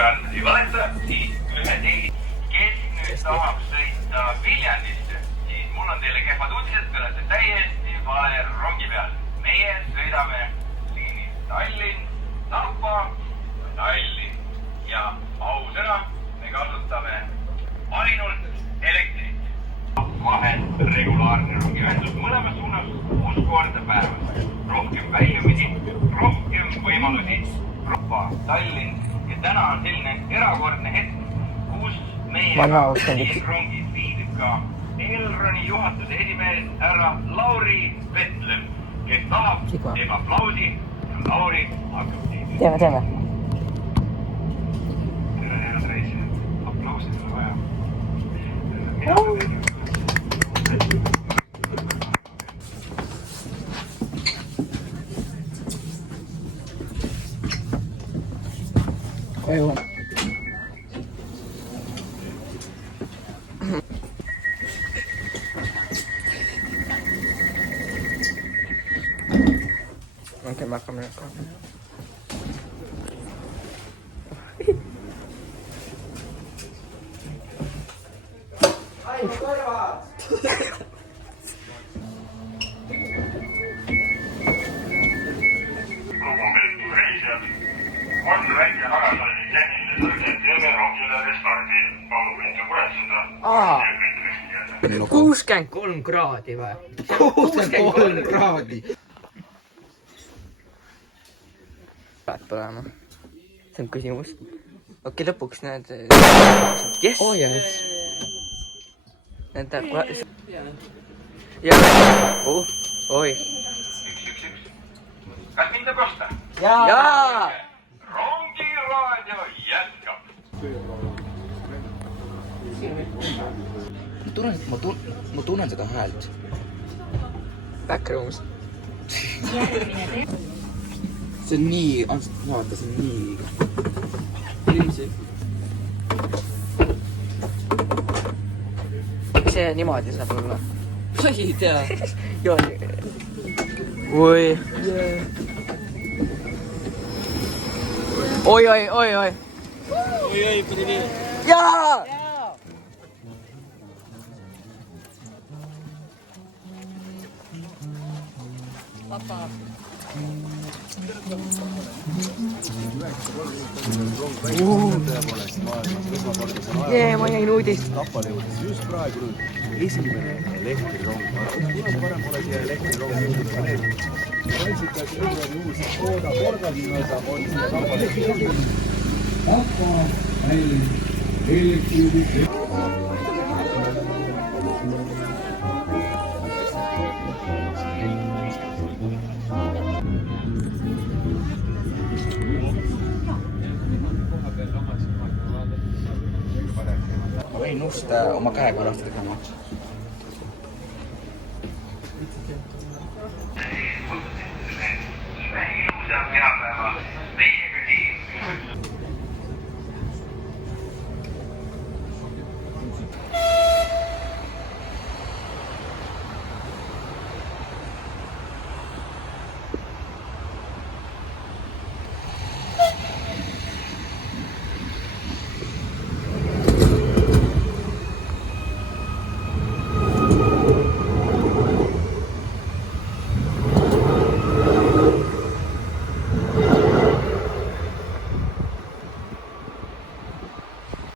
Juran ei valeta, siis ühe teisi. Kes nüüd tahab sõita Viljandisse, siis mul on teile kehvad uudised, te olete täiesti vale rongi peal. Meie sõidame liinist Tallinn, Tapa, Tallinn ja ausõna, me kasutame ainult elektrit. Vahe regulaarne rongiühendus mõlemas suunas 6 korda päevas. Rohkem väljumisi, rohkem võimalusi. Tapa, Tallinn ja täna on selline erakordne hetk, kus meie rongis viidib ka Elroni juhatuse esimees härra Lauri Vetlem, kes tahab teeb aplausi ja Lauri hakkab teema. Teeme. Tere, head reisijad. Aplausi ei ole vaja. Koju. Okei, mä hakkame näkkaa. Lugupeetud reisijad, on väike Hagasalli tehniline teeme rongile restardi. Palun võite muretseda. 63 kraadi või? 63 kraadi. Pead põlema. See on küsimus. Okei, lõpuks need... Yes! Oh yes! Need läheb kohe... Ja... Oi! Üks. Kas mind saab osta? Jaa! Rongiraadio jätkab. Ma tunnen seda häält. Backrooms. See on nii, vaata, see on nii... Miks see niimoodi saab olla? Ma ei tea. Oi. Oi. Oi, pidi nii. Jaa! Papa. Jee, ma jäin uudist. Tapale jõudis just praegu esimene elektrirong. Kunagi varem pole siia elektrirong jõudnud ka need. Rantsikas Elroni uus Škoda Borgaliinoda on siia Tapale jõudnud. Tapa, Tallinn, elektrijõudis. Ma võin ust oma käega lahti tegema. Ilusam kehapäeva